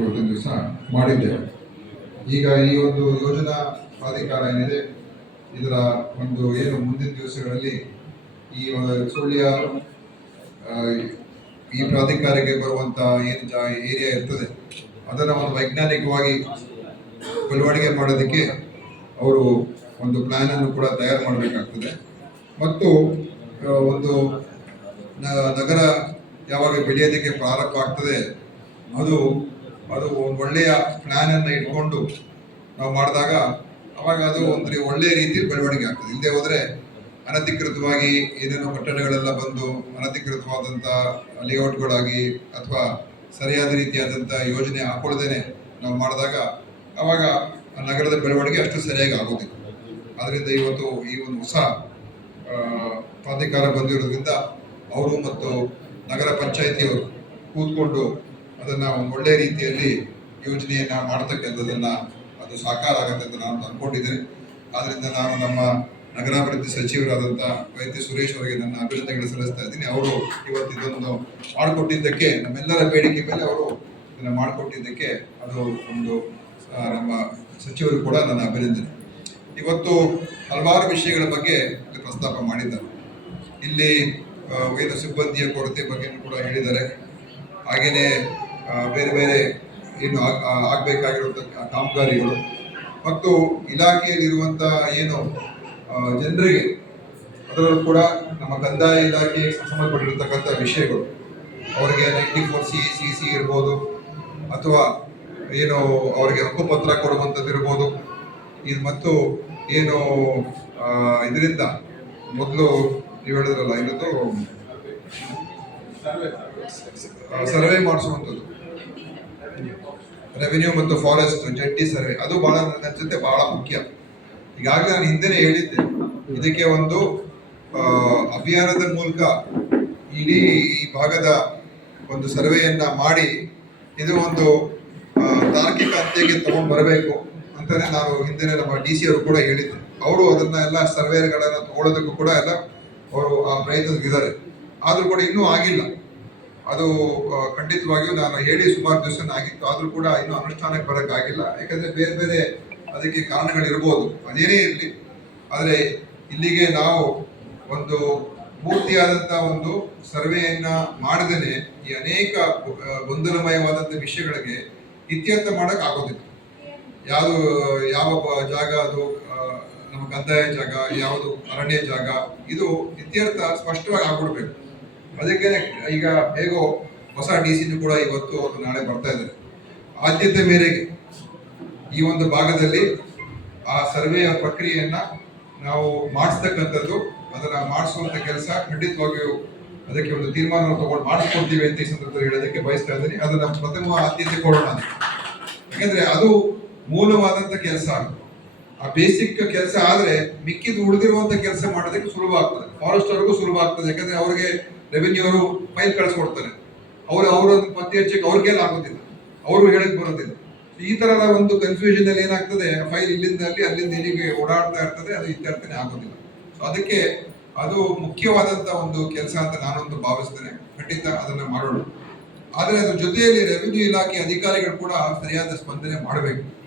ಇವತ್ತಿನ ದಿವಸ ಮಾಡಿದ್ದೇವೆ. ಈಗ ಈ ಒಂದು ಯೋಜನಾ ಪ್ರಾಧಿಕಾರ ಏನಿದೆ, ಇದರ ಒಂದು ಏನು ಮುಂದಿನ ದಿವಸಗಳಲ್ಲಿ ಈ ಸುಳ್ಯ ಈ ಪ್ರಾಧಿಕಾರಕ್ಕೆ ಬರುವಂತ ಏನು ಜಾ, ಏರಿಯಾ ಇರ್ತದೆ, ಅದನ್ನು ಒಂದು ವೈಜ್ಞಾನಿಕವಾಗಿ ಬೆಳವಣಿಗೆ ಮಾಡೋದಕ್ಕೆ ಅವರು ಒಂದು ಪ್ಲಾನ್ ಅನ್ನು ಕೂಡ ತಯಾರು ಮಾಡಬೇಕಾಗ್ತದೆ. ಮತ್ತು ಒಂದು ನಗರ ಯಾವಾಗ ಬೆಳೆಯೋದಕ್ಕೆ ಪ್ರಾರಂಭ ಆಗ್ತದೆ, ಅದು ಅದು ಒಂದು ಒಳ್ಳೆಯ ಪ್ಲಾನ್ ಅನ್ನು ಇಟ್ಕೊಂಡು ನಾವು ಮಾಡಿದಾಗ ಅವಾಗ ಅದು ಒಂದು ಒಳ್ಳೆಯ ರೀತಿ ಬೆಳವಣಿಗೆ ಆಗ್ತದೆ. ಇಲ್ಲದೆ ಹೋದ್ರೆ ಅನಧಿಕೃತವಾಗಿ ಏನೇನೋ ಕಟ್ಟಡಗಳೆಲ್ಲ ಬಂದು ಅನಧಿಕೃತವಾದಂಥ ಲೇಔಟ್ಗಳಾಗಿ ಅಥವಾ ಸರಿಯಾದ ರೀತಿಯಾದಂಥ ಯೋಜನೆ ಹಾಕೊಳ್ಳದೇನೆ ನಾವು ಮಾಡಿದಾಗ ಅವಾಗ ಆ ನಗರದ ಬೆಳವಣಿಗೆ ಅಷ್ಟು ಸರಿಯಾಗಿ ಆಗೋದಿಲ್ಲ. ಆದ್ದರಿಂದ ಇವತ್ತು ಈ ಒಂದು ಹೊಸ ಪ್ರಾಧಿಕಾರ ಬಂದಿರೋದ್ರಿಂದ ಅವರು ಮತ್ತು ನಗರ ಪಂಚಾಯಿತಿಯವರು ಕೂತ್ಕೊಂಡು ಅದನ್ನ ಒಂದು ಒಳ್ಳೆ ರೀತಿಯಲ್ಲಿ ಯೋಜನೆಯನ್ನ ಮಾಡತಕ್ಕಂಥದ್ದನ್ನ ಅದು ಸಾಕಾರ ಆಗತ್ತೆ ಅಂತ ನಾನು ಅಂದ್ಕೊಂಡಿದ್ದೇನೆ ಆದ್ರಿಂದ ನಾನು ನಮ್ಮ ನಗರಾಭಿವೃದ್ಧಿ ಸಚಿವರಾದಂಥ ವೈದ್ಯ ಸುರೇಶ್ ಅವರಿಗೆ ನನ್ನ ಅಭಿನಂದನೆಗಳು ಸಲ್ಲಿಸ್ತಾ ಇದ್ದೀನಿ. ಅವರು ಇವತ್ತು ಇದೊಂದು ಮಾಡಿಕೊಟ್ಟಿದ್ದಕ್ಕೆ, ನಮ್ಮೆಲ್ಲರ ಬೇಡಿಕೆ ಮೇಲೆ ಅವರು ಇದನ್ನ ಮಾಡಿಕೊಟ್ಟಿದ್ದಕ್ಕೆ ಅದು ಒಂದು ನಮ್ಮ ಸಚಿವರು ಕೂಡ ನನ್ನ ಅಭಿನಂದನೆ. ಇವತ್ತು ಹಲವಾರು ವಿಷಯಗಳ ಬಗ್ಗೆ ಪ್ರಸ್ತಾಪ ಮಾಡಿದ್ದಾರೆ. ಇಲ್ಲಿ ವೈದ್ಯ ವೇದ ಸಿಬ್ಬಂದಿಯ ಕೊರತೆ ಬಗ್ಗೆ ಕೂಡ ಹೇಳಿದ್ದಾರೆ. ಹಾಗೆಯೇ ಬೇರೆ ಬೇರೆ ಏನು ಆಗಬೇಕಾಗಿರುವಂಥ ಕಾಮಗಾರಿಗಳು. ಮತ್ತು ಇಲಾಖೆಯಲ್ಲಿರುವಂಥ ಏನು ಜನರಿಗೆ ಅದರಲ್ಲೂ ಕೂಡ ನಮ್ಮ ಕಂದಾಯ ಇಲಾಖೆ ಸಂಬಂಧಪಟ್ಟಿರ್ತಕ್ಕಂಥ ವಿಷಯಗಳು. ಅವರಿಗೆ ninety four C C C ಇರ್ಬೋದು, ಅಥವಾ ಏನು ಅವರಿಗೆ ಹಕ್ಕುಪತ್ರ ಕೊಡುವಂಥದ್ದು ಇರ್ಬೋದು. ಇದು ಮತ್ತು ಏನು ಇದರಿಂದ ಮೊದಲು ನೀವು ಹೇಳಿದ್ರಲ್ಲ ಇನ್ನೊಂದು ಸರ್ವೆ ಮಾಡಿಸುವಂಥದ್ದು. ರೆವಿನ್ಯೂ ಮತ್ತು ಫಾರೆಸ್ಟ್ ಜಂಟಿ ಸರ್ವೆ ಅದು ಬಹಳ ನನ್ನ ಅನ್ಸುತ್ತೆ ಬಹಳ ಮುಖ್ಯ. ಈಗಾಗಲೇ ನಾನು ಹಿಂದೆನೇ ಹೇಳಿದ್ದೆ. ಇದಕ್ಕೆ ಒಂದು ಅಭಿಯಾನದ ಮೂಲಕ ಇಡೀ ಈ ಭಾಗದ ಒಂದು ಸರ್ವೆಯನ್ನ ಮಾಡಿ ಇದು ಒಂದು ತಾರ್ಕಿಕ ಅಂತ್ಯಕ್ಕೆ ತಗೊಂಡು ಬರಬೇಕು ಅಂತಾನೆ ನಾನು ಹಿಂದೆ ನಮ್ಮ ಡಿ ಸಿ ಅವರು ಕೂಡ ಹೇಳಿದ್ರು. ಅವರು ಅದನ್ನ ಎಲ್ಲ ಸರ್ವೇಗಳನ್ನ ತಗೊಳ್ಳೋದಕ್ಕೂ ಕೂಡ ಎಲ್ಲ ಅವರು ಆ ಪ್ರಯತ್ನದಿದ್ದಾರೆ ಆದ್ರೂ ಕೂಡ ಇನ್ನೂ ಆಗಿಲ್ಲ. ಅದು ಖಂಡಿತವಾಗಿಯೂ ನಾನು ಹೇಳಿ ಸುಮಾರು ದಿವಸ ಆಗಿತ್ತು. ಆದರೂ ಕೂಡ ಇನ್ನೂ ಅನುಷ್ಠಾನಕ್ಕೆ ಬರೋಕ್ಕಾಗಿಲ್ಲ. ಯಾಕಂದ್ರೆ ಬೇರೆ ಬೇರೆ ಅದಕ್ಕೆ ಕಾರಣಗಳಿರ್ಬೋದು. ಅದೇನೇ ಇರಲಿ. ಆದರೆ ಇಲ್ಲಿಗೆ ನಾವು ಒಂದು ಪೂರ್ತಿಯಾದಂಥ ಒಂದು ಸರ್ವೆಯನ್ನು ಮಾಡದೇನೆ ಈ ಅನೇಕ ಗೊಂದಲಮಯವಾದಂಥ ವಿಷಯಗಳಿಗೆ ಇತ್ಯರ್ಥ ಮಾಡೋಕೆ ಆಗೋದಿಲ್ಲ. ಯಾವುದು, ಯಾವ ಜಾಗ ಅದು ನಮ್ಮ ಕಂದಾಯ ಜಾಗ, ಯಾವುದು ಅರಣ್ಯ ಜಾಗ, ಇದು ಇತ್ಯರ್ಥ ಸ್ಪಷ್ಟವಾಗಿ ಆಗ್ಬಿಡ್ಬೇಕು. ಅದಕ್ಕೆ ಈಗ ಹೇಗೋ ಹೊಸ ಡಿ ಸಿನೂ ಕೂಡ ಇವತ್ತು ಅವರು ನಾಳೆ ಬರ್ತಾ ಇದ್ದಾರೆ ಆದ್ಯತೆ ಮೇರೆಗೆ ಈ ಒಂದು ಭಾಗದಲ್ಲಿ ಆ ಸರ್ವೆಯ ಪ್ರಕ್ರಿಯೆಯನ್ನ ನಾವು ಮಾಡಿಸ್ತಕ್ಕಂಥದ್ದು, ಅದನ್ನ ಮಾಡಿಸುವಂತ ಕೆಲಸ ಖಂಡಿತವಾಗಿಯೂ ಅದಕ್ಕೆ ಒಂದು ತೀರ್ಮಾನವನ್ನು ತಗೊಂಡು ಮಾಡಿಸ್ಕೊಡ್ತೀವಿ ಅಂತ ಈ ಸಂದರ್ಭದಲ್ಲಿ ಹೇಳೋದಕ್ಕೆ ಬಯಸ್ತಾ ಇದ್ದೀನಿ. ಅದನ್ನ ಪ್ರಥಮ ಆದ್ಯತೆ ಕೊಡೋಣ ಅಂತ. ಯಾಕಂದ್ರೆ ಅದು ಮೂಲವಾದಂತ ಕೆಲಸ ಆ ಬೇಸಿಕ್ ಕೆಲಸ ಆದ್ರೆ ಮಿಕ್ಕಿದ್ದು ಉಳಿದಿರುವಂತ ಕೆಲಸ ಮಾಡೋದಕ್ಕೆ ಸುಲಭ ಆಗ್ತದೆ. ಫಾರೆಸ್ಟ್ ಅವ್ರಿಗೂ ಸುಲಭ ಆಗ್ತದೆ. ಯಾಕಂದ್ರೆ ಅವ್ರಿಗೆ ರೆವೆನ್ಯೂ ಅವರು ಫೈಲ್ ಕಳಿಸ್ಕೊಡ್ತಾರೆ. ಅವರು ಅವರನ್ನು ಪತ್ತೆ ಹಚ್ಚಕ್ಕೆ ಅವ್ರಿಗೆಲ್ಲ ಆಗೋದಿಲ್ಲ. ಅವರು ಹೇಳಕ್ ಬರೋದಿಲ್ಲ. ಈ ತರದ ಒಂದು ಕನ್ಫ್ಯೂಷನ್ ಅಲ್ಲಿ ಏನಾಗ್ತದೆ? ಫೈಲ್ ಇಲ್ಲಿಂದ ಅಲ್ಲಿ, ಅಲ್ಲಿಂದ ಇಲ್ಲಿಗೆ ಓಡಾಡ್ತಾ ಇರ್ತದೆ. ಅದು ಇತ್ಯರ್ಥನೆ ಆಗೋದಿಲ್ಲ. ಸೊ ಅದಕ್ಕೆ ಅದು ಮುಖ್ಯವಾದಂತ ಒಂದು ಕೆಲಸ ಅಂತ ನಾನೊಂದು ಭಾವಿಸ್ತೇನೆ. ಖಂಡಿತ ಅದನ್ನ ಮಾಡೋಣ. ಆದರೆ ಅದ್ರ ಜೊತೆಯಲ್ಲಿ ರೆವಿನ್ಯೂ ಇಲಾಖೆ ಅಧಿಕಾರಿಗಳು ಕೂಡ ಸರಿಯಾದ ಸ್ಪಂದನೆ ಮಾಡಬೇಕು.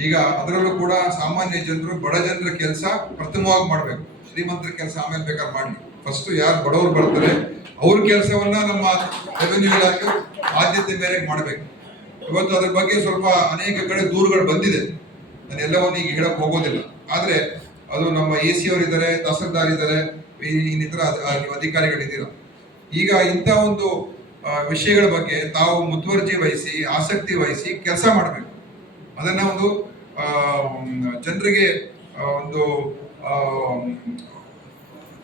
ಈಗ ಅದರಲ್ಲೂ ಕೂಡ ಸಾಮಾನ್ಯ ಜನರು, ಬಡ ಜನರ ಕೆಲಸ ಪ್ರಥಮವಾಗಿ ಮಾಡಬೇಕು. ಶ್ರೀಮಂತರ ಕೆಲಸ ಆಮೇಲೆ ಬೇಕಾದ್ರೆ ಮಾಡಲಿ. ಫಸ್ಟ್ ಯಾರು ಬಡವರು ಬರ್ತಾರೆ, ಅವ್ರ ಕೆಲಸವನ್ನ ನಮ್ಮ ರೆವೆನ್ಯೂ ಇಲಾಖೆ ಆದ್ಯತೆ ಮೇರೆಗೆ ಮಾಡಬೇಕು. ಇವತ್ತು ಅದ್ರ ಬಗ್ಗೆ ಸ್ವಲ್ಪ ಅನೇಕ ಕಡೆ ದೂರುಗಳು ಬಂದಿದೆ. ನಾನು ಎಲ್ಲವನ್ನು ಈಗ ಹೇಳಕ್ ಹೋಗೋದಿಲ್ಲ. ಆದ್ರೆ ಅದು ನಮ್ಮ ಎ ಸಿ ಅವರಿದ್ದಾರೆ ತಹಸೀಲ್ದಾರ್ ಇದ್ದಾರೆ ಇನ್ನಿತರ ಅಧಿಕಾರಿಗಳಿದ್ದೀರ ಈಗ ಇಂಥ ಒಂದು ವಿಷಯಗಳ ಬಗ್ಗೆ ತಾವು ಮುತುವರ್ಜಿ ವಹಿಸಿ, ಆಸಕ್ತಿ ವಹಿಸಿ ಕೆಲಸ ಮಾಡಬೇಕು. ಅದನ್ನ ಒಂದು ಜನರಿಗೆ ಒಂದು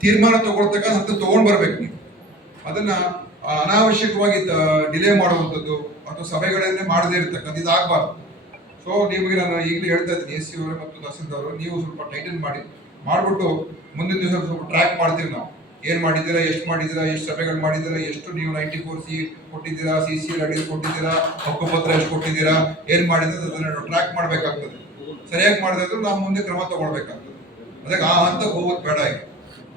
ತೀರ್ಮಾನ ತಗೊಳ್ತಕ್ಕ ಅಂತ ತಗೊಂಡ್ ಬರ್ಬೇಕು ನೀವು. ಅದನ್ನ ಅನಾವಶ್ಯಕವಾಗಿ ಡಿಲೇ ಮಾಡುವಂಥದ್ದು ಅಥವಾ ಸಭೆಗಳನ್ನೇ ಮಾಡದೇ ಇರ್ತಕ್ಕಂಥ ಇದಾಗಬಾರ್ದು. ಸೊ ನಿಮಗೆ ನಾನು ಈಗಲೇ ಹೇಳ್ತಾ ಇದ್ದೀನಿ ಎಸ್ ಸಿ ಅವರು ಮತ್ತು ತಹಸೀಲ್ದಾರ್ ನೀವು ಸ್ವಲ್ಪ ಟೈಟನ್ ಮಾಡಿ, ಮಾಡಿಬಿಟ್ಟು ಮುಂದಿನ ದಿವಸ ಸ್ವಲ್ಪ ಟ್ರ್ಯಾಕ್ ಮಾಡ್ತೀವಿ ನಾವು. ಏನು ಮಾಡಿದ್ದೀರಾ, ಎಷ್ಟು ಮಾಡಿದ್ದೀರಾ, ಎಷ್ಟು ಸಭೆಗಳು ಮಾಡಿದ್ದೀರಾ, ಎಷ್ಟು ನೀವು ನೈಂಟಿ ಫೋರ್ ಸಿ ಕೊಟ್ಟಿದ್ದೀರಾ ಸಿ ಸಿ ರೆಡಿ ಕೊಟ್ಟಿದ್ದೀರಾ ಹಕ್ಕುಪತ್ರ ಎಷ್ಟು ಕೊಟ್ಟಿದ್ದೀರಾ, ಏನು ಮಾಡಿದ್ರೆ ಅದನ್ನ ಟ್ರ್ಯಾಕ್ ಮಾಡಬೇಕಾಗ್ತದೆ. ಸರಿಯಾಗಿ ಮಾಡಿದ್ರೆ ನಾವು ಮುಂದೆ ಕ್ರಮ ತಗೊಳ್ಬೇಕಾಗ್ತದೆ. ಅದಕ್ಕೆ ಆ ಹಂತಕ್ಕೆ ಹೋಗೋದು ಬೇಡ ಈಗ.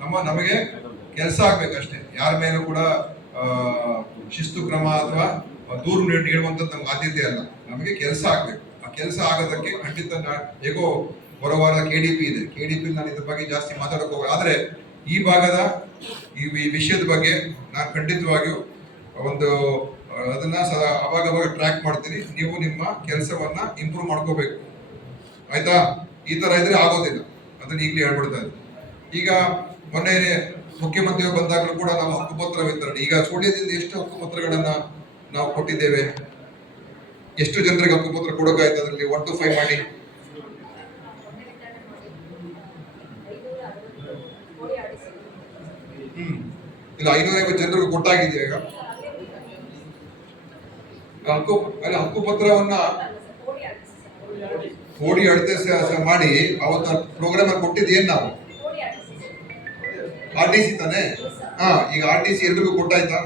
ನಮ್ಮ ನಮಗೆ ಕೆಲಸ ಆಗ್ಬೇಕಷ್ಟೇ. ಯಾರ ಮೇಲೂ ಕೂಡ ಶಿಸ್ತು ಕ್ರಮ ಅಥವಾ ದೂರು ನೀಡ್- ನೀಡುವಂಥದ್ದು ನಮ್ಮ ಆದ್ಯತೆ ಅಲ್ಲ. ನಮಗೆ ಕೆಲಸ ಆಗ್ಬೇಕು. ಆ ಕೆಲಸ ಆಗೋದಕ್ಕೆ ಖಂಡಿತ ಹೇಗೋ ಬರೋವಾರ ಕೆ ಡಿ ಪಿ ಇದೆ. ಕೆ ಡಿ ಪಿ ನಾನು ಇದ್ರ ಬಗ್ಗೆ ಜಾಸ್ತಿ ಮಾತಾಡೋಕೆ ಹೋಗಲ್ಲ. ಆದರೆ ಈ ಭಾಗದ, ಈ ವಿಷಯದ ಬಗ್ಗೆ ನಾನು ಖಂಡಿತವಾಗಿಯೂ ಒಂದು, ಅದನ್ನ ಅವಾಗ ಅವಾಗ ಟ್ರ್ಯಾಕ್ ಮಾಡ್ತೀನಿ. ನೀವು ನಿಮ್ಮ ಕೆಲಸವನ್ನ ಇಂಪ್ರೂವ್ ಮಾಡ್ಕೋಬೇಕು. ಆಯ್ತಾ? ಈ ತರ ಇದ್ರೆ ಆಗೋದಿಲ್ಲ. ಅದನ್ನ ಈಗಲೇ ಹೇಳ್ಬಿಡ್ತಾ ಇದ್ದೀನಿ. ಈಗ ಮೊನ್ನೆ ಮುಖ್ಯಮಂತ್ರಿಗಳು ಬಂದಾಗಲೂ ಕೂಡ ನಾವು ಹಕ್ಕುಪತ್ರ ವಿತರಣೆ ಈಗ ಸುಳ್ಯದಿಂದ ಎಷ್ಟು ಹಕ್ಕುಪತ್ರಗಳನ್ನ ನಾವು ಕೊಟ್ಟಿದ್ದೇವೆ? ಎಷ್ಟು ಜನರಿಗೆ ಹಕ್ಕುಪತ್ರ ಕೊಡೋಕಾಯ್ತು ಅದರಲ್ಲಿ? ಒನ್ ಟು ಫೈವ್ ಮಾಡಿ. ಹ್ಮ್. ಇಲ್ಲ ಐನೂರ ಐವತ್ತು ಜನರಿಗೆ ಕೊಟ್ಟಾಗಿದೆ ಈಗ? ಹಕ್ಕು, ಅಲ್ಲ, ಹಕ್ಕುಪತ್ರವನ್ನ ಕೋಡಿ ಅಳತೆ ಮಾಡಿ, ಅವತ್ತ ಪ್ರೋಗ್ರಾಮ್ ಕೊಟ್ಟಿದ್ದೇನು ನಾವು? ಆರ್ ಟಿ ಸಿ ತಾನೆ? ಹಾ, ಈಗ ಆರ್ ಟಿ ಸಿ ಎಲ್ರಿಗೂ ಕೊಟ್ಟಾಯ್ತಾ?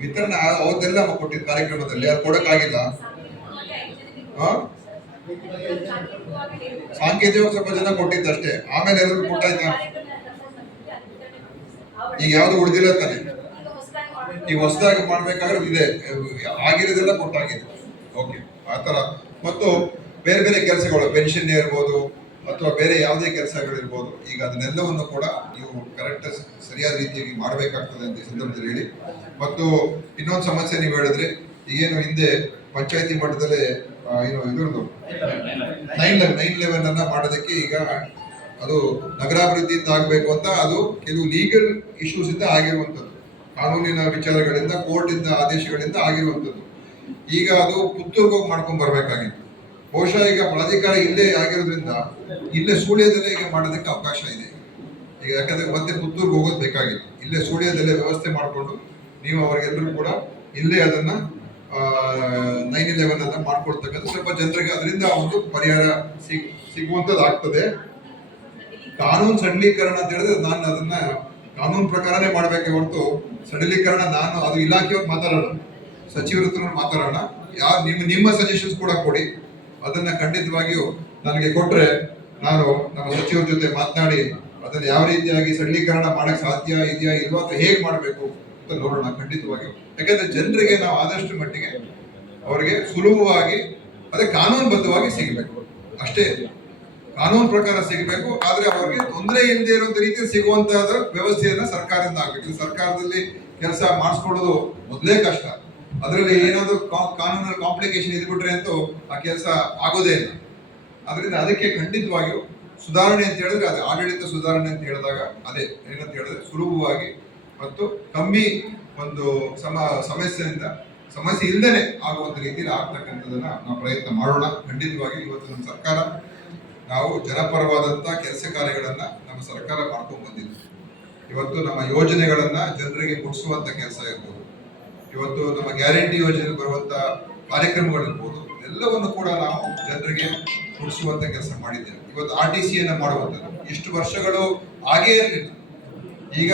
ವಿತರಣೆ ಅವತ್ತೆಲ್ಲ ಕೊಟ್ಟಿದ್ದ ಕಾರ್ಯಕ್ರಮದಲ್ಲಿ, ಅದು ಕೊಡಕ್ಕಾಗಿಲ್ಲ. ಹಾ? ಸಾಂಕೇತಿಕ ಸ್ವಲ್ಪ ಜನ ಕೊಟ್ಟಿದ್ದಷ್ಟೇ. ಆಮೇಲೆ ಎಲ್ಲರಿಗೂ ಕೊಟ್ಟಾಯ್ತಾ? ಈಗ ಯಾವ್ದು ಉಳಿದಿಲ್ಲ ತಾನೆ? ಈಗ ಹೊಸದಾಗಿ ಮಾಡ್ಬೇಕಾದ್ರೆ ಇದೆ. ಆಗಿರೋದೆಲ್ಲ ಕೊಟ್ಟಾಗಿದೆ. ಓಕೆ ಆ ಥರ. ಮತ್ತು ಬೇರೆ ಬೇರೆ ಕೆಲಸಗಳು, ಪೆನ್ಷನ್ ಇರ್ಬೋದು ಅಥವಾ ಬೇರೆ ಯಾವುದೇ ಕೆಲಸಗಳಿರ್ಬೋದು, ಈಗ ಅದನ್ನೆಲ್ಲವನ್ನು ಕೂಡ ನೀವು ಕರೆಕ್ಟ್ ಸರಿಯಾದ ರೀತಿಯಾಗಿ ಮಾಡಬೇಕಾಗ್ತದೆ ಅಂತ ಈ ಸಂದರ್ಭದಲ್ಲಿ ಹೇಳಿ. ಮತ್ತು ಇನ್ನೊಂದು ಸಮಸ್ಯೆ ನೀವು ಹೇಳಿದ್ರೆ, ಈಗೇನು ಹಿಂದೆ ಪಂಚಾಯತಿ ಮಟ್ಟದಲ್ಲಿ ಏನು ಇದ್ರದ್ದು ನೈನ್ ನೈನ್ ಲೆವೆನ್ ಅನ್ನ ಮಾಡೋದಕ್ಕೆ ಈಗ ಅದು ನಗರಾಭಿವೃದ್ಧಿಯಿಂದ ಆಗಬೇಕು ಅಂತ ಅದು ಕೆಲವು ಲೀಗಲ್ ಇಶ್ಯೂಸ್ ಇಂದ ಆಗಿರುವಂಥದ್ದು. ಕಾನೂನಿನ ವಿಚಾರಗಳಿಂದ ಕೋರ್ಟ್ ಇಂದ, ಆದೇಶಗಳಿಂದ ಆಗಿರುವಂಥದ್ದು. ಈಗ ಅದು ಪುತ್ತೂರ್ಗೋಗಿ ಮಾಡ್ಕೊಂಡ್ ಬರ್ಬೇಕಾಗಿತ್ತು. ಬಹುಶಃ ಈಗ ಪ್ರಾಧಿಕಾರ ಇಲ್ಲೇ ಆಗಿರೋದ್ರಿಂದ ಇಲ್ಲೇ ಸೂಳ್ಯದಲ್ಲೇ ಈಗ ಮಾಡೋದಕ್ಕೆ ಅವಕಾಶ ಇದೆ. ಈಗ ಯಾಕಂದ್ರೆ ಮತ್ತೆ ಪುತ್ತೂರ್ಗೆ ಹೋಗೋದು ಬೇಕಾಗಿತ್ತು. ಇಲ್ಲೇ ಸೂಳ್ಯದಲ್ಲೇ ವ್ಯವಸ್ಥೆ ಮಾಡಿಕೊಂಡು ನೀವು ಅವರಿಗೆಲ್ಲರೂ ಕೂಡ ಇಲ್ಲೇ ಅದನ್ನ ನೈನ್ ಇಲೆವೆನ್ ಅನ್ನ ಮಾಡ್ಕೊಳ್ತಕ್ಕಂಥ ಸ್ವಲ್ಪ ಜನರಿಗೆ ಅದರಿಂದ ಒಂದು ಪರಿಹಾರ ಸಿಗ್, ಸಿಗುವಂಥದ್ದು ಆಗ್ತದೆ. ಕಾನೂನು ಸಡಲೀಕರಣ ಅಂತ ಹೇಳಿದ್ರೆ ನಾನು ಅದನ್ನ ಕಾನೂನು ಪ್ರಕಾರನೇ ಮಾಡ್ಬೇಕೆ ಹೊರತು ಸಡಲೀಕರಣ ನಾನು ಅದು ಇಲಾಖೆಯವ್ರು ಮಾತಾಡೋಣ ಸಚಿವರ ಹತ್ರ ಮಾತಾಡೋಣ. ಯಾರು, ನಿಮ್ಮ ನಿಮ್ಮ ಸಜೆಷನ್ಸ್ ಕೂಡ ಕೊಡಿ. ಅದನ್ನ ಖಂಡಿತವಾಗಿಯೂ ನನಗೆ ಕೊಟ್ಟರೆ ನಾನು ನಮ್ಮ ಸಚಿವರ ಜೊತೆ ಮಾತನಾಡಿ ಅದನ್ನ ಯಾವ ರೀತಿಯಾಗಿ ಸರಳೀಕರಣ ಮಾಡಕ್ ಸಾಧ್ಯ ಇದೆಯಾ ಇಲ್ವಾ ಅಥವಾ ಹೇಗೆ ಮಾಡಬೇಕು ಅಂತ ನೋಡೋಣ ಖಂಡಿತವಾಗಿಯೂ. ಯಾಕಂದ್ರೆ ಜನರಿಗೆ ನಾವು ಆದಷ್ಟು ಮಟ್ಟಿಗೆ ಅವರಿಗೆ ಸುಲಭವಾಗಿ ಅದೇ ಕಾನೂನುಬದ್ಧವಾಗಿ ಸಿಗಬೇಕು. ಅಷ್ಟೇ ಕಾನೂನು ಪ್ರಕಾರ ಸಿಗಬೇಕು, ಆದರೆ ಅವರಿಗೆ ತೊಂದರೆ ಇಲ್ಲದೆ ಇರುವಂತ ರೀತಿ ಸಿಗುವಂತಹ ವ್ಯವಸ್ಥೆಯನ್ನ ಸರ್ಕಾರದಿಂದ ಆಗಬೇಕು. ಸರ್ಕಾರದಲ್ಲಿ ಕೆಲಸ ಮಾಡಿಸ್ಕೊಳ್ಳೋದು ಮೊದಲೇ ಕಷ್ಟ. ಅದರಲ್ಲಿ ಏನಾದರೂ ಕಾ- ಕಾನೂನಲ್ಲಿ ಕಾಂಪ್ಲಿಕೇಶನ್ ಇದ್ಬಿಟ್ರೆ ಅಂತೂ ಆ ಕೆಲಸ ಆಗೋದೇ ಇಲ್ಲ. ಅದರಿಂದ ಅದಕ್ಕೆ ಖಂಡಿತವಾಗಿಯೂ ಸುಧಾರಣೆ ಅಂತ ಹೇಳಿದ್ರೆ ಅದೇ ಆಡಳಿತ ಸುಧಾರಣೆ ಅಂತ ಹೇಳಿದಾಗ ಅದೇ ಏನಂತ ಹೇಳಿದ್ರೆ ಸುಲಭವಾಗಿ ಮತ್ತು ಕಮ್ಮಿ ಒಂದು ಸಮ, ಸಮಸ್ಯೆಯಿಂದ, ಸಮಸ್ಯೆ ಇಲ್ಲದೇನೆ ಆಗುವಂತ ರೀತಿಯಲ್ಲಿ ಆಗ್ತಕ್ಕಂಥದ್ದನ್ನ ನಾವು ಪ್ರಯತ್ನ ಮಾಡೋಣ. ಖಂಡಿತವಾಗಿ ಇವತ್ತು ನಮ್ಮ ಸರ್ಕಾರ ನಾವು ಜನಪರವಾದಂತ ಕೆಲಸ ಕಾರ್ಯಗಳನ್ನ ನಮ್ಮ ಸರ್ಕಾರ ಮಾಡ್ಕೊಂಡು ಬಂದಿದೆ. ಇವತ್ತು ನಮ್ಮ ಯೋಜನೆಗಳನ್ನ ಜನರಿಗೆ ಮುಟ್ಟಿಸುವಂತ ಕೆಲಸ ಇರ್ಬೋದು. ಇವತ್ತು ನಮ್ಮ ಗ್ಯಾರಂಟಿ ಯೋಜನೆ ಬರುವಂತ ಕಾರ್ಯಕ್ರಮಗಳಿರ್ಬೋದು, ಎಲ್ಲವನ್ನು ಕೂಡ ನಾವು ಜನರಿಗೆ ಮುಟ್ಟಿಸುವಂತ ಕೆಲಸ ಮಾಡಿದ್ದೇವೆ. ಇವತ್ತು ಆರ್ ಟಿ ಸಿ ಎಷ್ಟು ಮಾಡುವಂಥದ್ದು. ಇಷ್ಟು ವರ್ಷಗಳು ಹಾಗೇ ಇರಲಿಲ್ಲ. ಈಗ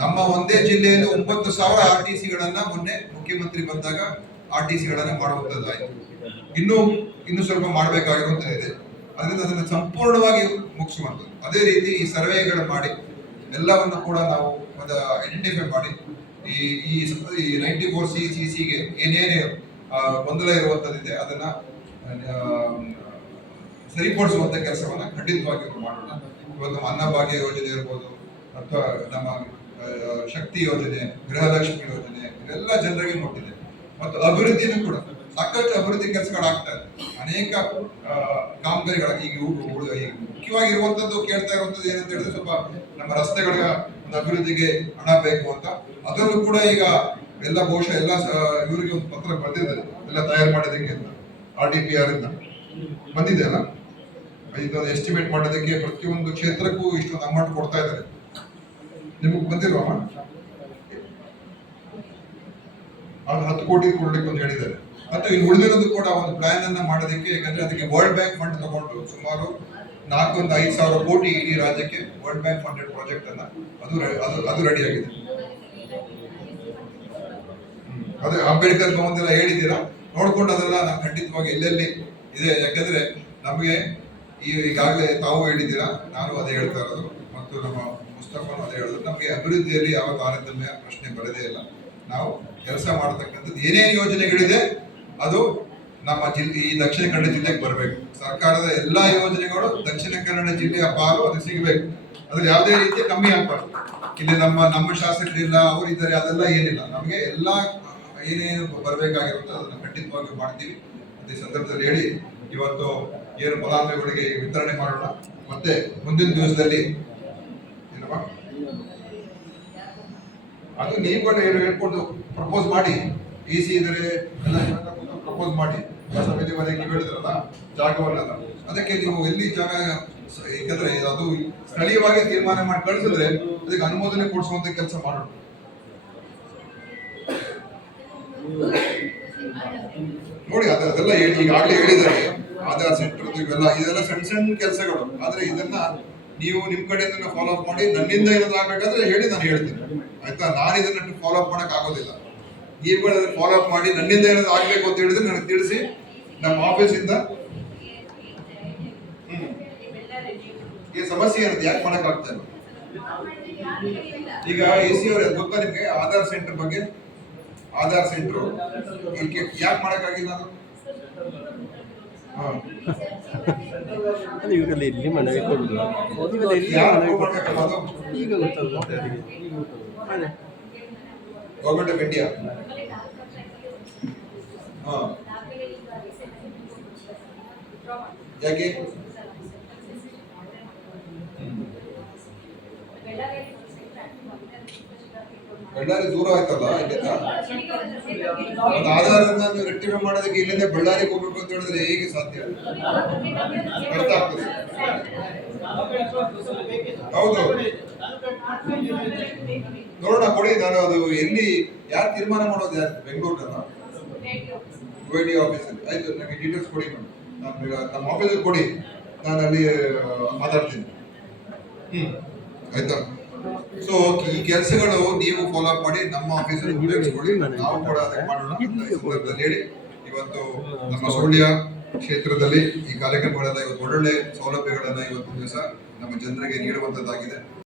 ನಮ್ಮ ಒಂದೇ ಜಿಲ್ಲೆಯಲ್ಲಿ ಒಂಬತ್ತು ಸಾವಿರ ಆರ್ ಟಿ ಸಿಗಳನ್ನ ಮೊನ್ನೆ ಮುಖ್ಯಮಂತ್ರಿ ಬಂದಾಗ ಆರ್ ಟಿ ಸಿಗಳನ್ನ ಮಾಡುವಂಥದ್ದಾಯಿತು. ಇನ್ನೂ, ಇನ್ನು ಸ್ವಲ್ಪ ಮಾಡಬೇಕಾಗಿರುವಂತ ಇದೆ. ಅದರಿಂದ ಅದನ್ನು ಸಂಪೂರ್ಣವಾಗಿ ಮುಗಿಸುವಂಥದ್ದು. ಅದೇ ರೀತಿ ಈ ಸರ್ವೆಗಳು ಮಾಡಿ, ಎಲ್ಲವನ್ನು ಕೂಡ ನಾವು ಐಡೆಂಟಿಫೈ ಮಾಡಿ ಈ ಈ ಈ ನೈಂಟಿ ಫೋರ್ ಸಿ ಸಿ ಸಿಗೆ ಏನೇನು ಗೊಂದಲ ಇರುವಂಥದ್ದಿದೆ ಅದನ್ನ ಸರಿಪಡಿಸುವಂಥ ಕೆಲಸವನ್ನ ಖಂಡಿತವಾಗಿ ಮಾಡೋಣ. ಇವತ್ತು ಅನ್ನಭಾಗ್ಯ ಯೋಜನೆ ಇರ್ಬೋದು ಅಥವಾ ನಮ್ಮ ಶಕ್ತಿ ಯೋಜನೆ ಗೃಹಲಕ್ಷ್ಮಿ ಯೋಜನೆ ಇವೆಲ್ಲ ಜನರಿಗೆ ಮುಟ್ಟಿದೆ ಮತ್ತು ಅಭಿವೃದ್ಧಿನೂ ಕೂಡ ಸಾಕಷ್ಟು ಅಭಿವೃದ್ಧಿ ಕೆಲಸಗಳಾಗ್ತಾ ಇದೆ. ಅನೇಕ ಆ, ಕಾಮಗಾರಿಗಳ ಈಗ ಮುಖ್ಯವಾಗಿರುವಂಥದ್ದು ಕೇಳ್ತಾ ಇರುವಂಥದ್ದು ಏನಂತ ಹೇಳಿದ್ರೆ ಸ್ವಲ್ಪ ನಮ್ಮ ರಸ್ತೆಗಳ ಒಂದು ಅಭಿವೃದ್ಧಿಗೆ ಹಣ ಬೇಕು ಅಂತ. ಅದರಲ್ಲೂ ಕೂಡ ಈಗ ಎಲ್ಲ ಬಹುಶಃ ಎಲ್ಲ ಇವರಿಗೆ ಒಂದು ಪತ್ರ ಬರೆದಿದ್ದಾರೆ ಎಲ್ಲ ತಯಾರು ಮಾಡೋದಕ್ಕೆ ಅಂತ. ಆರ್ ಡಿ ಪಿ ಆರ್ ಇಂದ. ಬಂದಿದೆ ಅಲ್ಲ? ಇದನ್ನು ಎಸ್ಟಿಮೇಟ್ ಮಾಡೋದಕ್ಕೆ ಪ್ರತಿಯೊಂದು ಕ್ಷೇತ್ರಕ್ಕೂ ಇಷ್ಟೊಂದು ಅಮೌಂಟ್ ಕೊಡ್ತಾ ಇದ್ದಾರೆ. ನಿಮಗೆ ಬಂದಿಲ್ವಾ ಅದು ಹತ್ತು ಕೋಟಿ ಕೊಡ್ಲಿಕ್ಕೆ ಅಂತ ಹೇಳಿದ್ದಾರೆ. ಮತ್ತು ಇನ್ನು ಉಳಿದಿರೋದು ಕೂಡ ಒಂದು ಪ್ಲಾನ್ ಅನ್ನ ಮಾಡೋದಕ್ಕೆ, ಯಾಕಂದ್ರೆ ಅದಕ್ಕೆ ವರ್ಲ್ಡ್ ಬ್ಯಾಂಕ್ ಫಂಡ್ ತಗೊಂಡು ಸುಮಾರು ನಾಲ್ಕೊಂದು ಐದು ಸಾವಿರ ಕೋಟಿ ಇಡೀ ರಾಜ್ಯಕ್ಕೆ ವರ್ಲ್ಡ್ ಬ್ಯಾಂಕ್ ಫಂಡೆಡ್ ಪ್ರಾಜೆಕ್ಟ್ ಅನ್ನ ಅದು ಅದು ಅದು ರೆಡಿ ಆಗಿದೆ ಅದೇ ಅಂಬೇಡ್ಕರ್ ಭವನದೆಲ್ಲ ಹೇಳಿದ್ದೀರಾ? ನೋಡ್ಕೊಂಡು ಅದೆಲ್ಲ ನಾನು ಖಂಡಿತವಾಗಿ ಎಲ್ಲೆಲ್ಲಿ ಇದೆ. ಯಾಕಂದ್ರೆ ನಮಗೆ ಈಗಾಗಲೇ ತಾವು ಹೇಳಿದ್ದೀರಾ? ನಾನು ಅದೇ ಹೇಳ್ತಾ ಇರೋದು. ಮತ್ತು ನಮ್ಮ ಮುಸ್ತಫಾನು ಅದೇ ಹೇಳೋದು ನಮಗೆ ಅಭಿವೃದ್ಧಿಯಲ್ಲಿ ಯಾವ ತಾರತಮ್ಯ ಪ್ರಶ್ನೆ ಬರದೇ ಇಲ್ಲ. ನಾವು ಕೆಲಸ ಮಾಡತಕ್ಕಂಥದ್ದು ಏನೇ ಯೋಜನೆಗಳಿದೆ, ಅದು ನಮ್ಮ ಜಿಲ್ಲೆ, ಈ ದಕ್ಷಿಣ ಕನ್ನಡ ಜಿಲ್ಲೆಗೆ ಬರಬೇಕು. ಸರ್ಕಾರದ ಎಲ್ಲಾ ಯೋಜನೆಗಳು ದಕ್ಷಿಣ ಕನ್ನಡ ಜಿಲ್ಲೆಯ ಪಾಲು, ಅದು ಸಿಗಬೇಕು. ಅದ್ರಲ್ಲಿ ಯಾವುದೇ ರೀತಿ ಕಮ್ಮಿ ಆಗ್ಬಾರ್ದು. ಇಲ್ಲಿ ನಮ್ಮ ನಮ್ಮ ಶಾಸಕರಿಲ್ಲ, ಅವರು ಇದ್ದಾರೆ, ಅದೆಲ್ಲ ಏನಿಲ್ಲ. ನಮಗೆ ಎಲ್ಲ ಏನೇನು ಬರಬೇಕಾಗಿರುತ್ತೆ ಅದನ್ನು ಖಂಡಿತವಾಗಿ ಮಾಡ್ತೀವಿ. ಅದೇ ಸಂದರ್ಭದಲ್ಲಿ ಹೇಳಿ, ಇವತ್ತು ಏನು ಫಲಾನುಭವಿಗಳಿಗೆ ವಿತರಣೆ ಮಾಡೋಣ. ಮತ್ತೆ ಮುಂದಿನ ದಿವಸದಲ್ಲಿ ಏನಪ್ಪ? ಅದು ಏನು ಹೇಳ್ಕೊಂಡು ಪ್ರಪೋಸ್ ಮಾಡಿ. ಇ ಸಿ ಇದ್ರೆ ಪ್ರಪೋಸ್ ಮಾಡಿ. ಸಮಿತಿ ಮನೆಗೆ ಹೇಳಿದ್ರಲ್ಲ ಜಾಗವನ್ನೆಲ್ಲ. ಅದಕ್ಕೆ ನೀವು ಎಲ್ಲಿ ಜಾಗ ಏಕೆಂದ್ರೆ ಅದು ಸ್ಥಳೀಯವಾಗಿ ತೀರ್ಮಾನ ಮಾಡಿ ಕಳಿಸಿದ್ರೆ ಅದಕ್ಕೆ ಅನುಮೋದನೆ ಕೊಡಿಸುವಂತ ಕೆಲಸ ಮಾಡೋಣ. ನೋಡಿ, ಅದ, ಅದೆಲ್ಲ ಹೇಳಿ ಈಗಾಗಲೇ ಹೇಳಿದ್ದಾರೆ. ಆಧಾರ್ ಸೆಂಟರ್ ಇವೆಲ್ಲ, ಇದೆಲ್ಲ ಸಣ್ಣ ಸಣ್ಣ ಕೆಲಸಗಳು. ಆದ್ರೆ ಇದನ್ನ ನೀವು ನಿಮ್ ಕಡೆಯಿಂದ ಫಾಲೋ ಅಪ್ ಮಾಡಿ ನನ್ನಿಂದ ಏನಾದ್ರು ಆಗ್ಬೇಕಾದ್ರೆ ಹೇಳಿ ನಾನು ಹೇಳ್ತೀನಿ. ಆಯ್ತಾ? ನಾನು ಇದನ್ನ ಫಾಲೋ ಅಪ್ ಮಾಡಕ್ ಆಗೋದಿಲ್ಲ. ಫಾಲೋಅಪ್ ಫಾಲೋ ಅಪ್ ಮಾಡಿ ನನ್ನಿಂದ ಏನಾದ್ರು ಆಗ್ಬೇಕು ಅಂತ ಹೇಳಿದ್ರೆ ನನಗೆ ತಿಳಿಸಿ. ನಮ್ಮ ಆಫೀಸಿಂದ ಇಂದ. ಈ ಸಮಸ್ಯೆ ಏನಂತ ಯಾಕೆ ಮಾಡೋಕ್ಕಾಗ್ತಾ ಇಲ್ಲ? ಈಗ ಎ ಸಿ ಅವ್ರ ಗೊತ್ತಾ ನಿಮ್ಗೆ? ಆಧಾರ್ ಸೆಂಟರ್ ಬಗ್ಗೆ? ಆಧಾರ್ ಸೆಂಟರ್ ಯಾಕೆ ಮಾಡೋಕ್ಕಾಗಿಲ್ಲ ಅದು? ಇವಾಗಲ್ಲ ಇಲ್ಲಿ ಮನವಿ ಕೊಡುದು? ಇವಾಗಲ್ಲ ಇಲ್ಲಿ ಮನವಿ ಅದು? ಈಗ ಗೊತ್ತಾಗುತ್ತೆ. ಅವರಿಗೆ ಗೌರ್ಮೆಂಟ್ ಆಫ್ ಇಂಡಿಯಾ ಹಾ. ಯಾಕೆ? ಬಳ್ಳಾರಿ ದೂರ ಆಯ್ತಲ್ಲ ಇಲ್ಲಿಂದ? ಒಂದು ಆಧಾರದಿಂದ ನೀವು ರೆಕ್ಟಿಫೈ ಮಾಡೋದಕ್ಕೆ ಇಲ್ಲಿಂದ ಬಳ್ಳಾರಿಗೆ ಹೋಗ್ಬೇಕು ಅಂತ ಹೇಳಿದ್ರೆ ಹೇಗೆ ಸಾಧ್ಯ? ಕಷ್ಟ ಆಗ್ತದೆ. ಹೌದು. ನೋಡೋಣ ಕೊಡಿ. ನಾನು ಅದು ಎಲ್ಲಿ ಯಾರು ತೀರ್ಮಾನ ಮಾಡೋದು ಯಾರು ಬೆಂಗಳೂರಿನ ಡಿ ಆಫೀಸಲ್ಲಿ ಆಯ್ತು ನನಗೆ ಡೀಟೇಲ್ಸ್ ಕೊಡಿ ಮೇಡಮ್. ನಾನು ನಮ್ಮ ಆಫೀಸಲ್ಲಿ ಕೊಡಿ. ನಾನು ಅಲ್ಲಿ ಮಾತಾಡ್ತೀನಿ. ಹ್ಮ್. ಆಯ್ತಾ? ಸೊ ಈ ಕೆಲಸಗಳು ನೀವು ಫಾಲೋ ಅಪ್ ಮಾಡಿ ನಮ್ಮ ಆಫೀಸಲ್ಲಿ ಉಪಯೋಗಿಸ್ಕೊಳ್ಳಿ ನಾವು ಕೂಡ ಅದಕ್ಕೆ ಮಾಡೋಣ. ಸಂದರ್ಭದಲ್ಲಿ ಹೇಳಿ. ಇವತ್ತು ನಮ್ಮ ಸುಳ್ಯ ಕ್ಷೇತ್ರದಲ್ಲಿ ಈ ಕಾರ್ಯಕ್ರಮಗಳನ್ನ ಇವತ್ತು ಒಳ್ಳೊಳ್ಳೆ ಸೌಲಭ್ಯಗಳನ್ನ ಇವತ್ತು ದಿವಸ ನಮ್ಮ ಜನರಿಗೆ ನೀಡುವಂತದ್ದಾಗಿದೆ.